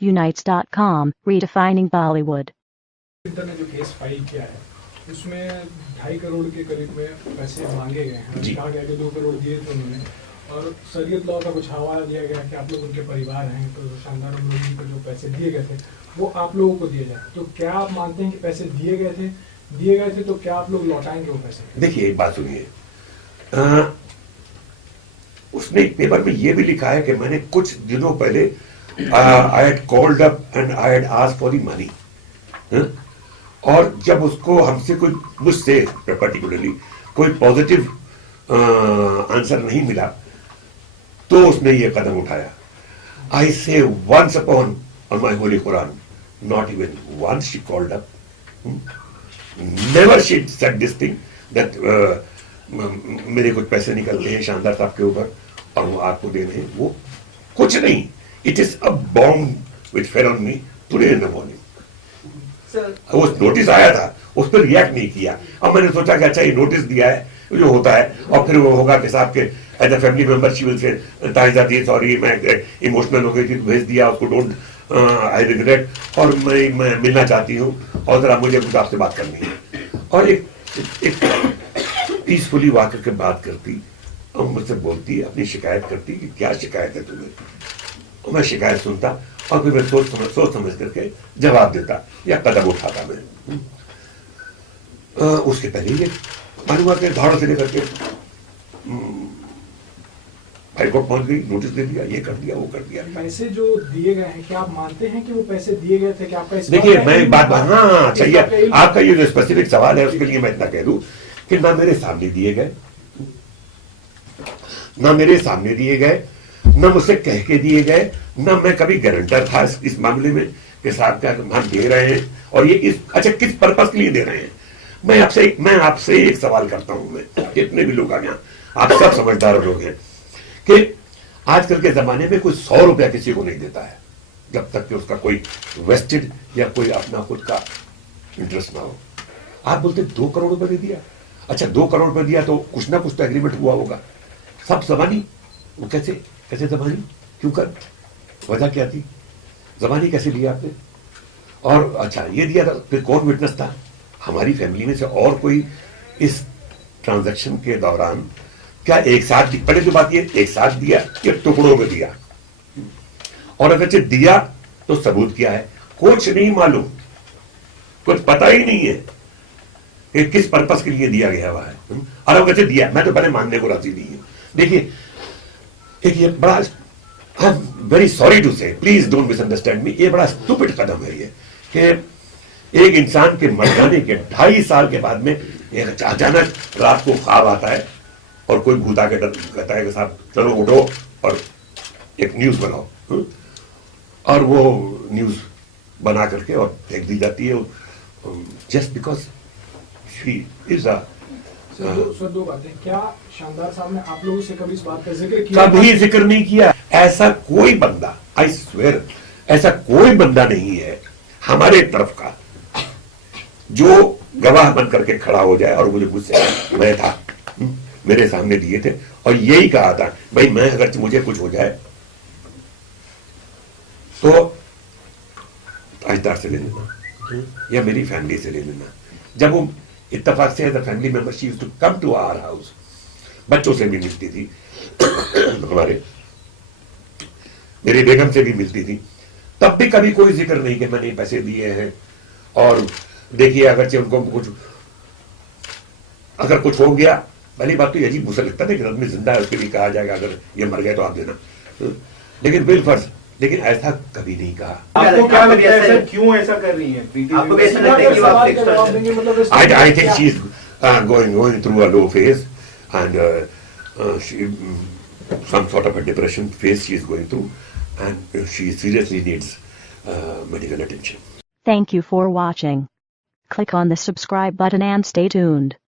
Unites.com, redefining Bollywood. ने जो case file किया है उसमें 2.5 करोड़ के करीब में पैसे मांगे गए हैं। कहा गया कि 2 करोड़ दिए थे उन्होंने और शरीयत लॉ का कुछ हवाला दिया गया कि आप लोग उनके परिवार हैं तो शानदार उन लोगों को जो पैसे दिए गए थे वो आप लोगों को दिए जाए। तो क्या आप मानते हैं कि पैसे दिए गए थे तो क्या आप लोग लौटाएंगे वो पैसे? देखिए एक बात सुनिए, उसने एक पेपर में ये भी लिखा है कि मैंने कुछ दिनों पहले I had called up and I had asked for the money, और जब उसको हमसे कोई, मुझसे पर्टिकुलरली कोई पॉजिटिव आंसर नहीं मिला तो उसने ये कदम उठाया। I say once upon on my holy Quran, not even once she called up, never she said this thing that मेरे कुछ पैसे निकलते हैं शानदार साहब के ऊपर और वो आपको देने हैं, वो कुछ नहीं। It is a bomb which fell on me today in the morning. वो नोटिस आया था, उस पर रिएक्ट नहीं किया। अब मैंने सोचा कि अच्छा ये नोटिस दिया है जो होता है, और फिर वो होगा कि साहब के as a family member she will say ताइजा दी सॉरी, मैं इमोशनल हो गई थी तो भेज दिया उसको, डोंट आई रिग्रेट, और मैं मिलना चाहती हूँ और जरा मुझे कुछ आपसे बात करनी है। और एक पीसफुली वाकर के बात करती और मुझसे बोलती, अपनी शिकायत करती कि क्या शिकायत है तुम्हें, और मैं शिकायत सुनता और फिर मैं सोच समझ करके जवाब देता या कदम उठाता मैं। उसके पहले ये मालूम के धाड़ों से लेकर के हाईकोर्ट पहुंच गई, नोटिस दे दिया, ये कर दिया वो कर दिया। पैसे जो दिए गए हैं क्या आप मानते हैं कि वो पैसे दिए गए थे? क्या आपका देखिए मैं बात, हाँ चाहिए आपका ये जो स्पेसिफिक सवाल है उसके लिए मैं इतना कह दूं कि ना मेरे सामने दिए गए, ना मुझसे कह के दिए गए, ना मैं कभी गारंटर था इस मामले में कि साहब क्या हम दे रहे हैं और ये अच्छा किस पर्पस के लिए दे रहे हैं। मैं आपसे एक सवाल करता हूं, मैं जितने भी लोग आ गए, आप सब समझदार लोग हैं, कि आजकल के जमाने में कोई 100 रुपया किसी को नहीं देता है जब तक कि उसका कोई वेस्टेड या कोई अपना खुद का इंटरेस्ट ना हो। आप बोलते 2 करोड़ रुपए दे दिया, अच्छा 2 करोड़ रुपए दिया तो कुछ ना कुछ तो एग्रीमेंट हुआ होगा। सब जबानी, वो कैसे जबानी, क्यों कर, वजह क्या थी, जबानी कैसे लिया आपने? और अच्छा ये दिया था, फिर कौन विटनेस था? हमारी फैमिली में से और कोई इस ट्रांजैक्शन के दौरान क्या एक साथ, पहले जो बात ये एक साथ दिया या टुकड़ों में दिया, और अगर दिया तो सबूत क्या है? कुछ नहीं मालूम, कुछ पता ही नहीं है कि किस पर्पस के लिए दिया गया हुआ है। और अगर दिया, मैं तो पहले मानने को राजी नहीं है। देखिए एक ये बड़ा, I am very sorry to say, please don't misunderstand me, ये बड़ा स्टूपिड कदम है ये कि एक इंसान के मर जाने के 2.5 साल के बाद में एक अचानक रात को ख्वाब आता है और कोई भूत आके कहता है कि साहब चलो उठो और एक न्यूज बनाओ, और वो न्यूज बना करके और फेंक दी जाती है just because she is a. Sir दो बातें, क्या शानदार साहब ने आप लोगों से कभी इस बात का जिक्र किया? कभी जिक्र नहीं किया। ऐसा कोई बंदा, आई स्वेयर, ऐसा कोई बंदा नहीं है हमारे तरफ का जो गवाह बन करके खड़ा हो जाए और मुझसे मैं था, मेरे सामने दिए थे और यही कहा था भाई मैं अगर मुझे कुछ हो जाए तो ताजदार से ले लेना या मेरी फैमिली से ले लेना। जब वो इत्तेफाक से as a family member she used to come to our house, बच्चों से भी मिलती थी मेरी बेगम से भी मिलती थी, तब भी कभी कोई जिक्र नहीं कि मैंने पैसे दिए हैं। और देखिए अगर उनको अगर कुछ हो गया, पहली बात तो अजीब मुझे लगता था कि आदमी जिंदा है उसके लिए कहा जाएगा अगर ये मर गए तो आप देना, लेकिन बिल फर्ज, लेकिन ऐसा कभी नहीं कहा। आपको क्या लगता है सर, क्यों ऐसा कर रही है? आपको ऐसा लगता है कि आप एक्स्ट्रा देंगे, मतलब I think she is going through a low phase and she some sort of a depression phase she is going through and she seriously needs medical attention. Thank you for watching. Click on the subscribe button and stay tuned.